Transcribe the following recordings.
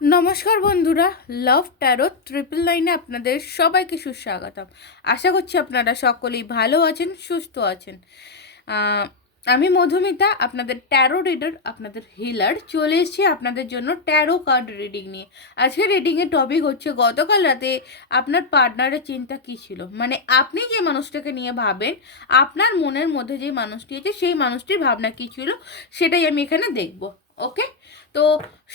নমস্কার বন্ধুরা লাভ taro triple লাইনে আপনাদের সবাইকে সুস্বাগতম। আশা করছি আপনারা সকলেই ভালো আছেন, সুস্থ আছেন। আমি মধুমিতা, আপনাদের ট্যারো রিডার আপনাদের হিলার চলে এসেছি আপনাদের জন্য ট্যারো কার্ড রিডিং নিয়ে। আজকে রিডিংয়ের টপিক হচ্ছে, গতকাল রাতে আপনার পার্টনারের চিন্তা কী ছিল? মানে আপনি যে মানুষটাকে নিয়ে ভাবেন, আপনার মনের মধ্যে যে মানুষটি আছে, সেই মানুষটির ভাবনা কী ছিল, সেটাই আমি এখানে দেখব। ওকে তো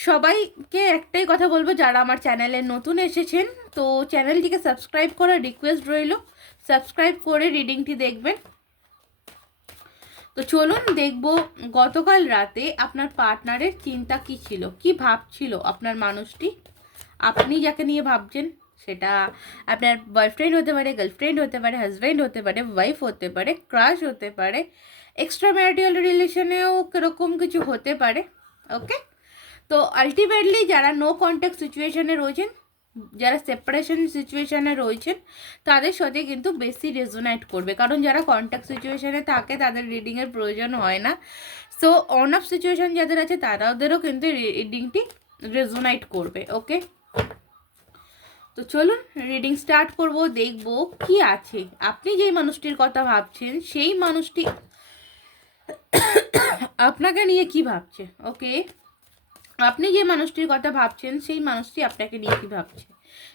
সবাইকে একটাই কথা বলব, যারা আমার চ্যানেলে নতুন এসেছেন, তো চ্যানেলটিকে সাবস্ক্রাইব করার রিকোয়েস্ট রইল। সাবস্ক্রাইব করে রিডিংটি দেখবেন। তো চলুন দেখব, গতকাল রাতে আপনার পার্টনারের চিন্তা কি ছিল? কি ভাবছিল আপনার মানুষটি? আপনি যাকে নিয়ে ভাবছেন, সেটা আপনার বয়ফ্রেন্ড হতে পারে গার্লফ্রেন্ড হতে পারে হাজব্যান্ড হতে পারে ওয়াইফ হতে পারে ক্রাশ হতে পারে এক্সট্রা ম্যারিটাল রিলেশনেও কীরকম কিছু হতে পারে ওকে তো আলটিমেটলি যারা নো কন্ট্যাক্ট সিচুয়েশনে রয়েছেন, যারা সেপারেশন সিচুয়েশনে রয়েছেন, তাদের সাথে কিন্তু বেশি রেজোনাইট করবে। কারণ যারা কন্ট্যাক্ট সিচুয়েশনে থাকে, তাদের রিডিংয়ের প্রয়োজন হয় না। সো অন অফ সিচুয়েশন যাদের আছে, তারাদেরও কিন্তু রিডিংটি রেজোনাইট করবে ওকে তো চলুন রিডিং স্টার্ট করব, দেখব কি আছে। আপনি যেই মানুষটির কথা ভাবছেন, সেই মানুষটি আপনাকে নিয়ে কি ভাবছে? ওকে আপনি যে মানুষটির কথা ভাবছেন, সেই মানুষটি আপনাকে নিয়ে কি ভাবছে?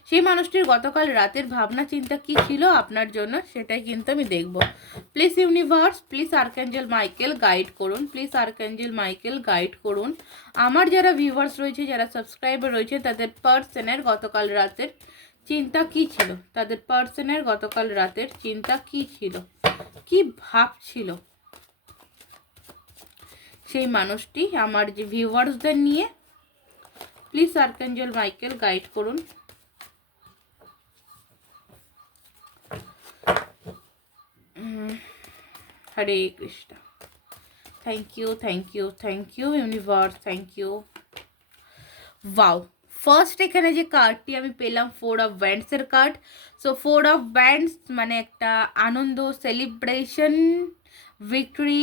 সেই মানুষটির গতকাল রাতের ভাবনা, চিন্তা কি ছিল আপনার জন্য, সেটাই কিন্তু আমি দেখব। Please universe please archangel Michael guide করুন। প্লিজ আর্কেঞ্জেল মাইকেল গাইড করুন। আমার যারা ভিউয়ার্স রয়েছে, যারা সাবস্ক্রাইবার রয়েছে, তাদের পার্সনের গতকাল রাতের চিন্তা কি ছিল? তাদের পার্সনের গতকাল রাতের চিন্তা কি ছিল? কি ভাবছিল? সেই মানুষটি আমার যে ভিউয়ার্সদের নিয়ে প্লিজ আর্কেঞ্জেল মাইকেল গাইড করুন। উম, Hare Krishna. Thank you thank you thank you universe thank you wow first এখানে যে কার্ডটি আমি পেলাম four of ব্যান্ডসের card so four of wands মানে একটা আনন্দ সেলিব্রেশন ভিক্টরি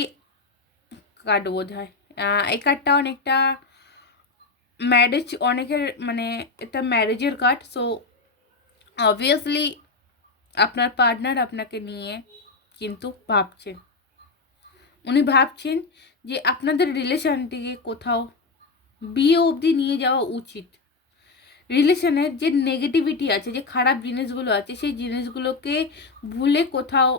কার্ড বোধ হয় এই কার্ডটা অনেকটা ম্যারেজ অনেকের মানে এটা ম্যারেজের কার্ড সো অবভিয়াসলি আপনার পার্টনার আপনাকে নিয়ে কিন্তু ভাবছেন উনি ভাবছেন যে আপনাদের রিলেশনটিকে কোথাও বিয়ে অবধি নিয়ে যাওয়া উচিত। রিলেশনের যে নেগেটিভিটি আছে, যে খারাপ জিনিসগুলো আছে, সেই জিনিসগুলোকে ভুলে কোথাও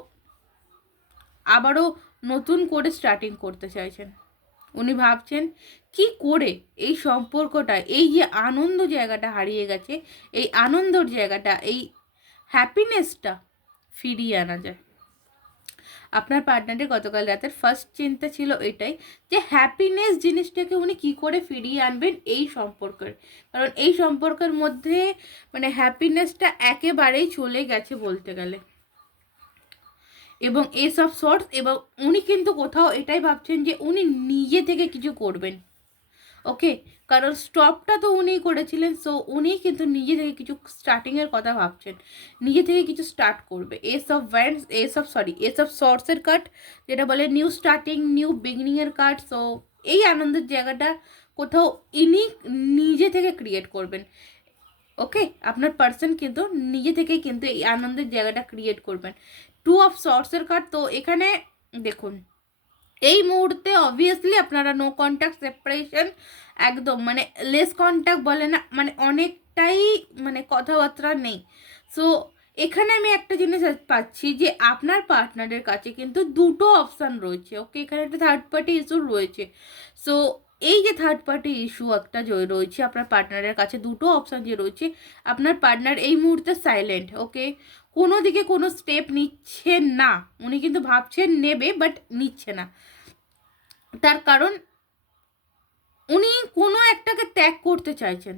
আবারও নতুন করে স্টার্টিং করতে চাইছেন। উনি ভাবছেন, কি করে এই সম্পর্কটা, এই যে আনন্দ জায়গাটা হারিয়ে গেছে, এই আনন্দর জায়গাটা, এই হ্যাপিনেসটা ফিরিয়ে আনা যায়? আপনার পার্টনারের গতকাল রাতের ফার্স্ট চিন্তা ছিল এটাই যে হ্যাপিনেস জিনিসটাকে উনি কি করে ফিরিয়ে আনবেন এই সম্পর্কের। কারণ এই সম্পর্কের মধ্যে মানে হ্যাপিনেসটা একেবারেই চলে গেছে বলতে গেলে। এবং এসব শর্টস এবং উনি কিন্তু কোথাও এটাই ভাবছেন যে উনি নিজে থেকে কিছু করবেন। ওকে কারণ স্টপটা তো উনিই করেছিলেন সো উনি কিন্তু নিজে থেকে কিছু স্টার্টিংয়ের কথা ভাবছেন। নিজে থেকে কিছু স্টার্ট করবে। Ace of wands ace of sorry ace of শর্টসের card যেটা বলে নিউ স্টার্টিং নিউ বিগিনিংয়ের কাট সো এই আনন্দের জায়গাটা কোথাও ইনি নিজে থেকে ক্রিয়েট করবেন। ওকে আপনার পার্সন কিন্তু নিজে থেকে কিন্তু এই আনন্দের জায়গাটা ক্রিয়েট করবেন। টু অফ শর্টসের কার্ড তো এখানে দেখুন, এই মুহূর্তে অবভিয়াসলি আপনারা নো কন্ট্যাক্ট সেপারেশন একদম মানে লেস কন্ট্যাক্ট বলে না মানে অনেকটাই মানে কথাবার্তা নেই। সো এখানে আমি একটা জিনিস পাচ্ছি যে আপনার পার্টনারের কাছে কিন্তু দুটো অপশান রয়েছে ওকে এখানে একটা থার্ড পার্টি ইস্যু রয়েছে। সো এই যে থার্ড পার্টি ইস্যু একটা রয়েছে, আপনার পার্টনারের কাছে দুটো অপশান যে রয়েছে, আপনার পার্টনার এই মুহূর্তে সাইলেন্ট ওকে কোনো দিকে কোনো স্টেপ নিচ্ছে না। উনি কিন্তু ভাবছেন নেবে বাট নিচ্ছে না। তার কারণ, উনি কোনো একটাকে ত্যাগ করতে চাইছেন।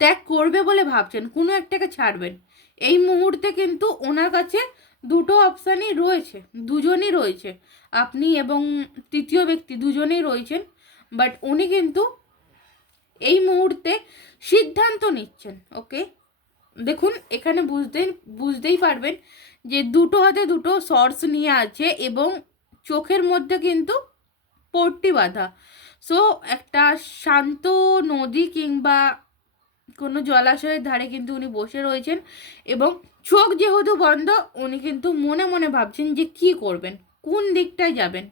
ত্যাগ করবে বলে ভাবছেন, কোনো একটাকে ছাড়বেন। এই মুহূর্তে কিন্তু ওনার কাছে দুটো অপশানই রয়েছে, দুজনই রয়েছে। আপনি এবং তৃতীয় ব্যক্তি দুজনেই রয়েছেন বাট উনি কিন্তু এই মুহূর্তে সিদ্ধান্ত নিচ্ছেন ওকে দেখুন, এখানে বুঝতে, বুঝতেই পারবেন যে দুটো হাতে দুটো সর্স নিয়ে আছে এবং চোখের মধ্যে কিন্তু পট্টি বাঁধা। সো একটা শান্ত নদী কিংবা কোনো জলাশয়ের ধারে কিন্তু উনি বসে রয়েছেন এবং চোখ যেহেতু বন্ধ, উনি কিন্তু মনে মনে ভাবছেন যে কি করবেন, কোন দিকটায় যাবেন?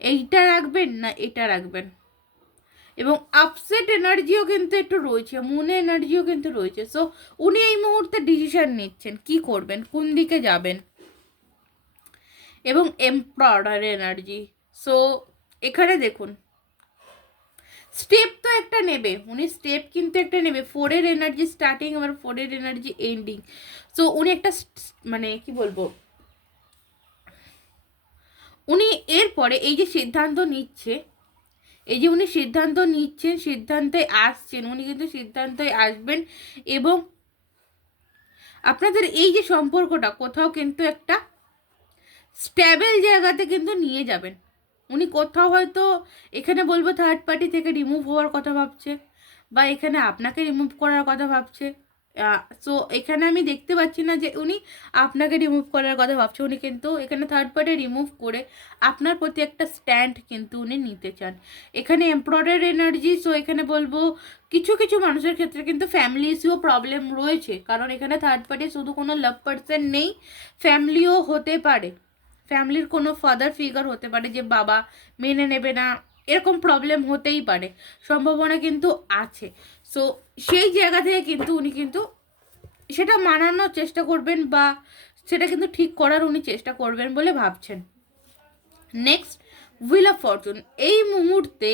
এইটা রাখবেন না এটা রাখবেন? এবং আপসেট এনার্জিও কিন্তু একটু রয়েছে, মনে এনার্জিও কিন্তু রয়েছে। সো উনি এই মুহূর্তে ডিসিশন নিচ্ছেন, কি করবেন, কোন দিকে যাবেন? এবং এমপ্রয়ার এনার্জি সো এখানে দেখুন স্টেপ তো একটা নেবে, উনি স্টেপ কিন্তু একটা নেবে। ফোরের এনার্জি স্টার্টিং আবার ফোরের এনার্জি এন্ডিং সো উনি একটা মানে কি বলব? উনি এরপরে এই যে সিদ্ধান্ত নিচ্ছে, এই যে উনি সিদ্ধান্ত নিচ্ছেন, সিদ্ধান্তে আসছেন, উনি কিন্তু সিদ্ধান্তে আসবেন এবং আপনাদের এই যে সম্পর্কটা কোথাও কিন্তু একটা স্ট্যাবেল জায়গাতে কিন্তু নিয়ে যাবেন। উনি কোথাও হয়তো এখানে বলব থার্ড পার্টি থেকে রিমুভ হওয়ার কথা ভাবছে বা এখানে আপনাকে রিমুভ করার কথা ভাবছে। সো এখানে আমি দেখতে পাচ্ছি না যে উনি আপনাকে রিমুভ করার কথা ভাবছে। উনি কিন্তু এখানে থার্ড পার্টি রিমুভ করে আপনার প্রতি একটা স্ট্যান্ড কিন্তু উনি নিতে চান। এখানে এমপ্লয়ের এনার্জি সো এখানে বলব কিছু কিছু মানুষের ক্ষেত্রে কিন্তু ফ্যামিলি ইস্যুও প্রবলেম রয়েছে। কারণ এখানে থার্ড পার্টি শুধু কোনো লাভ পার্সন নেই ফ্যামিলিও হতে পারে। ফ্যামিলির কোনো ফাদার ফিগার হতে পারে যে বাবা মেনে নেবে না, এরকম প্রবলেম হতেই পারে। সম্ভাবনা কিন্তু আছে। সো সেই জায়গা থেকে কিন্তু উনি কিন্তু সেটা মানানোর চেষ্টা করবেন বা সেটা কিন্তু ঠিক করার উনি চেষ্টা করবেন বলে ভাবছেন। নেক্সট হুইল অফ ফরচুন এই মুহূর্তে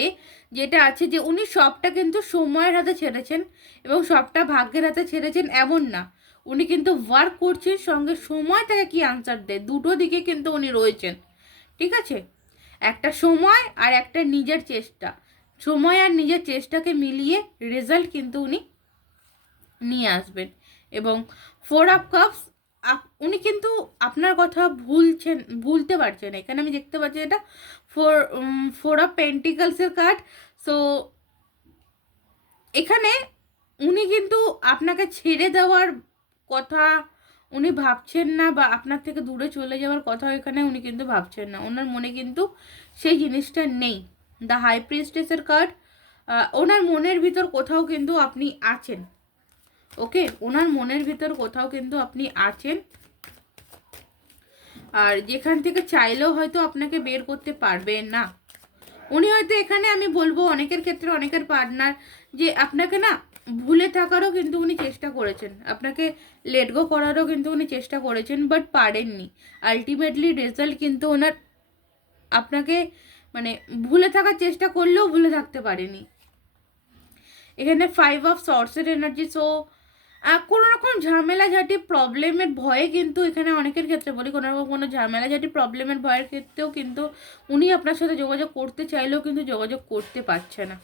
যেটা আছে যে উনি সবটা কিন্তু সময়ের হাতে ছেড়েছেন এবং সবটা ভাগ্যের হাতে ছেড়েছেন এমন না। উনি কিন্তু ওয়ার্ক করছেন, সঙ্গে সময় তাকে কি আনসার দেয়? দুটো দিকে কিন্তু উনি রয়েছেন, ঠিক আছে? একটা সময় আর একটা নিজের চেষ্টা। সময় আর নিজের চেষ্টাকে মিলিয়ে রেজাল্ট কিন্তু উনি নিয়ে আসবেন। এবং ফোর আপ কাপস উনি কিন্তু আপনার কথা ভুলছেন, ভুলতে পারছেন। এখানে আমি দেখতে পাচ্ছি এটা ফোর ফোর আপ পেন্টিকালসের কার্ড সো এখানে উনি কিন্তু আপনাকে ছেড়ে দেওয়ার কথা উনি ভাবছেন না বা আপনার থেকে দূরে চলে যাওয়ার কথা এখানে উনি কিন্তু ভাবছেন না। ওনার মনে কিন্তু সেই জিনিসটা নেই। দ্য হাই প্রিস্টেসের কার্ড ওনার মনের ভিতর কোথাও কিন্তু আপনি আছেন। ওকে ওনার মনের ভিতর কোথাও কিন্তু আপনি আছেন। আর যেখান থেকে চাইলেও হয়তো আপনাকে বের করতে পারবে না। উনি হয়তো এখানে আমি বলব, অনেকের ক্ষেত্রে অনেকের পার্টনার যে আপনাকে না ভুলে থাকারও কিন্তু উনি চেষ্টা করেছেন। আপনাকে লেট গো করারও কিন্তু উনি চেষ্টা করেছেন বাট পারেননি। আলটিমেটলি রেজাল্ট কিন্তু ওনার আপনাকে মানে ভুলে থাকার চেষ্টা করলেও ভুলে থাকতে পারেনি। এখানে ফাইভ অফ সর্সের এনার্জি সো কোনো রকম ঝামেলা ঝাঁটি প্রবলেমের ভয়ে কিন্তু এখানে অনেকের ক্ষেত্রে বলি, কোনো রকম কোনো ঝামেলা ঝাঁটি প্রবলেমের ভয়ের ক্ষেত্রেও কিন্তু উনি আপনার সাথে যোগাযোগ করতে চাইলেও কিন্তু যোগাযোগ করতে পারছে না।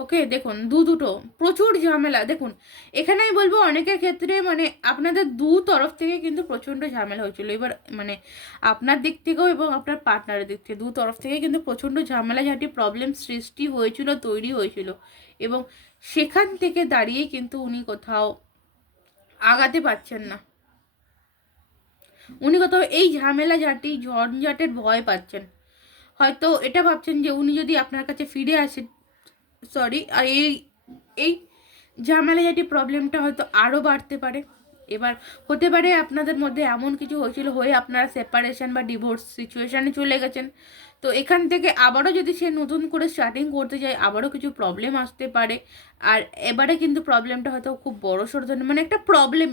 ওকে, দেখুন, দু দুটো, প্রচুর ঝামেলা। দেখুন এখানে আমি বলব, অনেকের ক্ষেত্রে মানে আপনাদের দু তরফ থেকে কিন্তু প্রচণ্ড ঝামেলা হয়েছিল। এবার মানে আপনার দিক থেকেও এবং আপনার পার্টনারের দিক থেকে দু তরফ থেকে কিন্তু প্রচণ্ড ঝামেলা ঝাঁটি প্রবলেম সৃষ্টি হয়েছিল, তৈরি হয়েছিল। এবং সেখান থেকে দাঁড়িয়ে কিন্তু উনি কোথাও আগাতে পারছেন না। উনি কোথাও এই ঝামেলা ঝাঁটি ঝঞ্ঝাটের ভয় পাচ্ছেন। হয়তো এটা ভাবছেন যে উনি যদি আপনার কাছে ফিরে আসেন সরি, আর এই এই ঝামেলা ঝাঁটি প্রবলেমটা হয়তো আরও বাড়তে পারে। এবার হতে পারে আপনাদের মধ্যে এমন কিছু হয়েছিল হয়ে আপনারা সেপারেশন বা ডিভোর্স সিচুয়েশানে চলে গেছেন। তো এখান থেকে আবারও যদি সে নতুন করে স্টার্টিং করতে যায় আবারও কিছু প্রবলেম আসতে পারে। আর এবারে কিন্তু প্রবলেমটা হয়তো খুব বড় সড়ো ধরনের মানে একটা প্রবলেম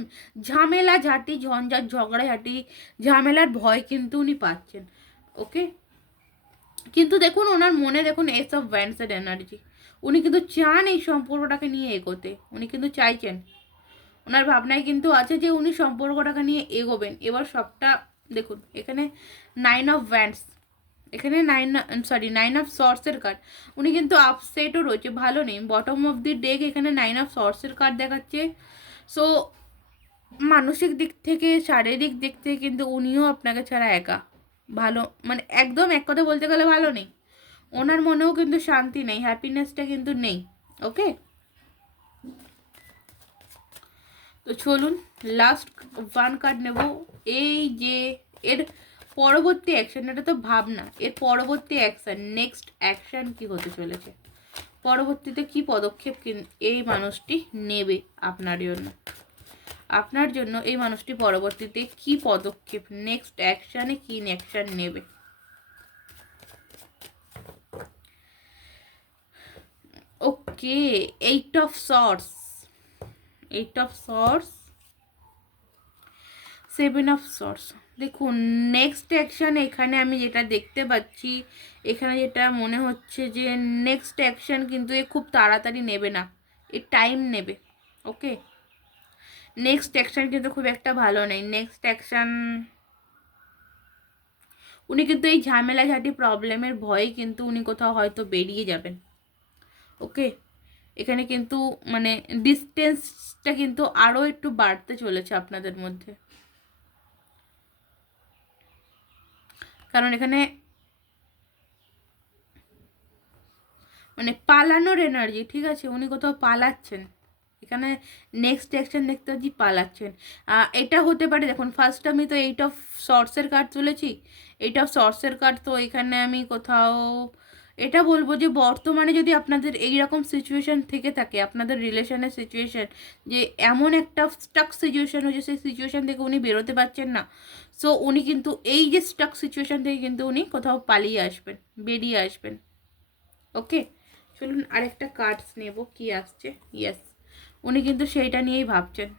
ঝামেলা ঝাঁটি ঝঞ্ঝাট ঝগড়া ঝাঁটি ঝামেলার ভয় কিন্তু উনি পাচ্ছেন ওকে কিন্তু দেখুন, ওনার মনে দেখুন এস অফ এনার্জি উনি কিন্তু চান এই সম্পর্কটাকে নিয়ে এগোতে। উনি কিন্তু চাইছেন। ওনার ভাবনায় কিন্তু আছে যে উনি সম্পর্কটাকে নিয়ে এগোবেন। এবার সবটা, দেখুন, এখানে নাইন অফ ভ্যান্ডস এখানে নাইন সরি নাইন অফ সর্সের কার্ড উনি কিন্তু আপসেটও রয়েছে, ভালো নেই। বটম অফ দি ডেক এখানে নাইন অফ সর্সের কার্ড দেখাচ্ছে। সো মানসিক দিক থেকে, শারীরিক দিক থেকে কিন্তু উনিও আপনাকে ছাড়া একা। ভালো মানে একদম এক কথা বলতে গেলে ভালো নেই। ওনার মনেও কিন্তু শান্তি নেই হ্যাপিনেসটা কিন্তু নেই ওকে তো চলুন লাস্ট ওয়ান কার্ড নেব। এই যে, এর পরবর্তী অ্যাকশন এটা তো ভাবনা, এর পরবর্তী অ্যাকশন নেক্সট অ্যাকশন কি হতে চলেছে? পরবর্তীতে কি পদক্ষেপ এই মানুষটি নেবে আপনার জন্য? আপনার জন্য এই মানুষটি পরবর্তীতে কি পদক্ষেপ নেক্সট অ্যাকশানে কি অ্যাকশন নেবে? Okay eight of swords eight of swords seven of swords দেখুন নেক্সট অ্যাকশান এখানে আমি যেটা দেখতে পাচ্ছি, এখানে যেটা মনে হচ্ছে যে নেক্সট অ্যাকশান কিন্তু এ খুব তাড়াতাড়ি নেবে না। এ টাইম নেবে ওকে নেক্সট অ্যাকশান কিন্তু খুব একটা ভালো নেই। নেক্সট অ্যাকশান উনি কিন্তু এই ঝামেলা ঝাঁটি প্রবলেমের ভয়ে কিন্তু উনি কোথাও হয়তো বেরিয়ে যাবেন। ওকে? এখানে কিন্তু মানে ডিস্টেন্সটা কিন্তু আরও একটু বাড়তে চলেছে আপনাদের মধ্যে। কারণ এখানে মানে পালানোর এনার্জি ঠিক আছে? উনি কোথাও পালাচ্ছেন। এখানে নেক্সট অ্যাকশন দেখতে পাচ্ছি, পালাচ্ছেন। এটা হতে পারে, দেখুন ফার্স্ট আমি তো এইট অফ শর্টসের কার্ড তুলেছি। এইট অফ শর্টসের কার্ড তো এখানে আমি কোথাও এটা বলব যে বর্তমানে যদি আপনাদের এই রকম সিচুয়েশন থেকে থাকে, আপনাদের রিলেশনের সিচুয়েশন যে এমন একটা স্টাক সিচুয়েশন হয়েছে, সেই সিচুয়েশন থেকে উনি বেরোতে পারছেন না। সো উনি কিন্তু এই যে স্টাক সিচুয়েশন থেকে কিন্তু উনি কোথাও পালিয়ে আসবেন, বেরিয়ে আসবেন। ওকে চলুন আরেকটা কার্ডস নেব, কি আসছে? ইয়েস উনি কিন্তু সেইটা নিয়েই ভাবছেন।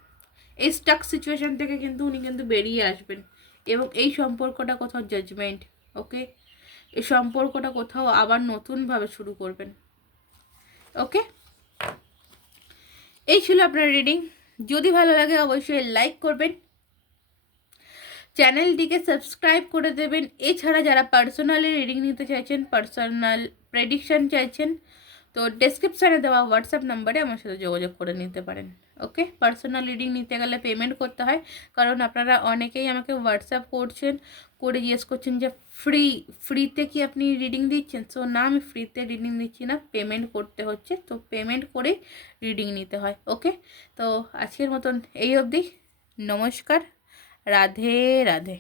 এই স্টাক সিচুয়েশন থেকে কিন্তু উনি কিন্তু বেরিয়ে আসবেন। এবং এই সম্পর্কটা কোথাও জাজমেন্ট ওকে এই সম্পর্কটা কোথাও আবার নতুনভাবে শুরু করবেন। ওকে? এই ছিল আপনার রিডিং। যদি ভালো লাগে অবশ্যই লাইক করবেন। চ্যানেলটিকে সাবস্ক্রাইব করে দেবেন। এছাড়া যারা পার্সোনালি রিডিং নিতে চাইছেন, পার্সোনাল প্রেডিকশান চাইছেন তো ডেসক্রিপশানে দেওয়া হোয়াটসঅ্যাপ নাম্বারে আমার সাথে যোগাযোগ করে নিতে পারেন ওকে পার্সোনাল রিডিং নিতে গেলে পেমেন্ট করতে হয়, কারণ আপনারা অনেকেই আমাকে হোয়াটসঅ্যাপ করছেন, করে জিজ্ঞেস করছেন যে ফ্রি ফ্রিতে কি আপনি রিডিং দিচ্ছেন? সো না, আমি ফ্রিতে রিডিং দিচ্ছি না পেমেন্ট করতে হচ্ছে, তো পেমেন্ট করে রিডিং নিতে হয় ওকে তো আজকের মতন এই অবধি, নমস্কার, রাধে রাধে।